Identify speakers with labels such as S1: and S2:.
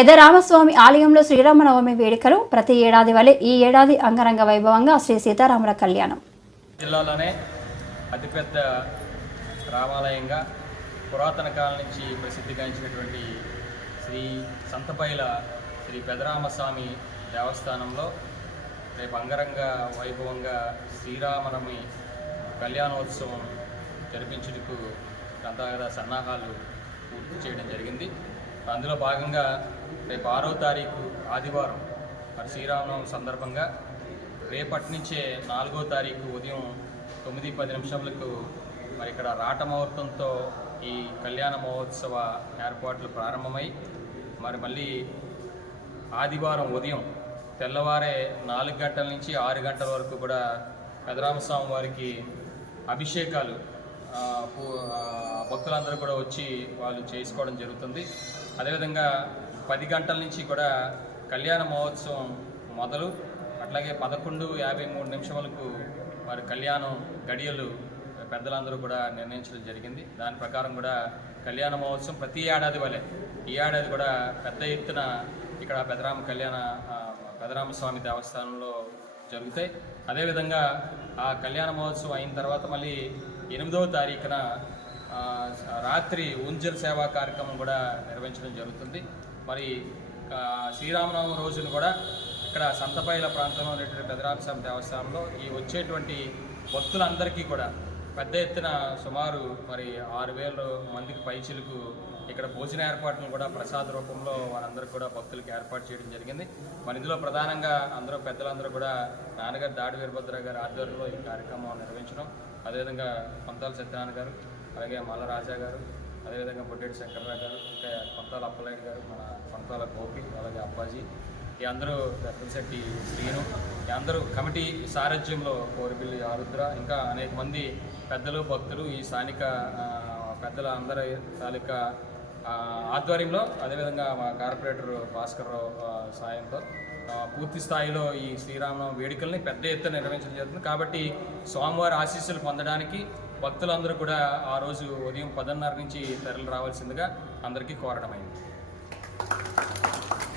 S1: పెద్ద రామస్వామి ఆలయంలో శ్రీరామనవమి వేడుకలు ప్రతి ఏడాది వలె ఈ ఏడాది అంగరంగ వైభవంగా శ్రీ సీతారాముల కళ్యాణం.
S2: జిల్లాలోనే అతిపెద్ద రామాలయంగా పురాతన కాలం నుంచి ప్రసిద్ధిగాంచినటువంటి శ్రీ సంతపైల శ్రీ పెదరామస్వామి దేవస్థానంలో రేపు అంగరంగ వైభవంగా శ్రీరామనవమి కళ్యాణోత్సవం జరిపించుటకు అంతగా సన్నాహాలు పూర్తి చేయడం జరిగింది. అందులో భాగంగా రేపు ఆరో తారీఖు ఆదివారం మరి శ్రీరామనవమి సందర్భంగా రేపటి నుంచే నాలుగో తారీఖు ఉదయం తొమ్మిది పది నిమిషములకు మరి ఇక్కడ రాట ముహూర్తంతో ఈ కళ్యాణ మహోత్సవ ఏర్పాట్లు ప్రారంభమై మరి మళ్ళీ ఆదివారం ఉదయం తెల్లవారే నాలుగు గంటల నుంచి ఆరు గంటల వరకు కూడా పెదరామస్వామి వారికి అభిషేకాలు భక్తులందరూ కూడా వచ్చి వాళ్ళు చేసుకోవడం జరుగుతుంది. అదేవిధంగా పది గంటల నుంచి కూడా కళ్యాణ మహోత్సవం మొదలు. అట్లాగే పదకొండు యాభై మూడు నిమిషములకు వారి కళ్యాణం గడియలు పెద్దలందరూ కూడా నిర్ణయించడం జరిగింది. దాని ప్రకారం కూడా కళ్యాణ మహోత్సవం ప్రతి ఏడాది వలె ఈ ఏడాది కూడా పెద్ద ఎత్తున ఇక్కడ పెదరామ కళ్యాణ పెదరామస్వామి దేవస్థానంలో జరుగుతాయి అదేవిధంగా ఆ కళ్యాణ మహోత్సవం అయిన తర్వాత మళ్ళీ ఎనిమిదవ తారీఖున రాత్రి ఉంజల్ సేవా కార్యక్రమం కూడా నిర్వహించడం జరుగుతుంది. మరి శ్రీరామనవమి రోజున కూడా ఇక్కడ సంతపైల ప్రాంతంలో ఉన్నటువంటి పెదరామస్వామి దేవస్థానంలో ఈ వచ్చేటువంటి భక్తులందరికీ కూడా పెద్ద ఎత్తున సుమారు మరి ఆరు వేల మందికి పైచిలకు ఇక్కడ భోజన ఏర్పాట్లను కూడా ప్రసాద రూపంలో వారందరికీ కూడా భక్తులకు ఏర్పాటు చేయడం జరిగింది. మరి ఇందులో ప్రధానంగా అందరూ పెద్దలందరూ కూడా నాన్నగారు దాడి వీరభద్ర గారి ఆధ్వర్యంలో ఈ కార్యక్రమం నిర్వహించడం అదేవిధంగా పంతాల సత్యనారాయణ గారు అలాగే మల్ల రాజా గారు అదేవిధంగా బొడ్డేటి శంకర్రావు గారు ఇంకా పంతాల అప్పలాయుడు గారు మన పంతాల గోపి అలాగే అప్పాజీ ఈ అందరూ రత్నశెట్టి శ్రీను ఈ అందరూ కమిటీ సారథ్యంలో కోరిపిల్లి ఆరుద్ర ఇంకా అనేక మంది పెద్దలు భక్తులు ఈ స్థానిక పెద్దల అందరి తాలూకా ఆధ్వర్యంలో అదేవిధంగా మా కార్పొరేటర్ భాస్కర్ రావు సాయంతో పూర్తి స్థాయిలో ఈ శ్రీరామం వేడుకల్ని పెద్ద ఎత్తున నిర్వహించడం జరుగుతుంది. కాబట్టి స్వామివారి ఆశీస్సులు పొందడానికి భక్తులందరూ కూడా ఆ రోజు ఉదయం పదన్నర నుంచి తరలి రావాల్సిందిగా అందరికీ కోరడమైంది.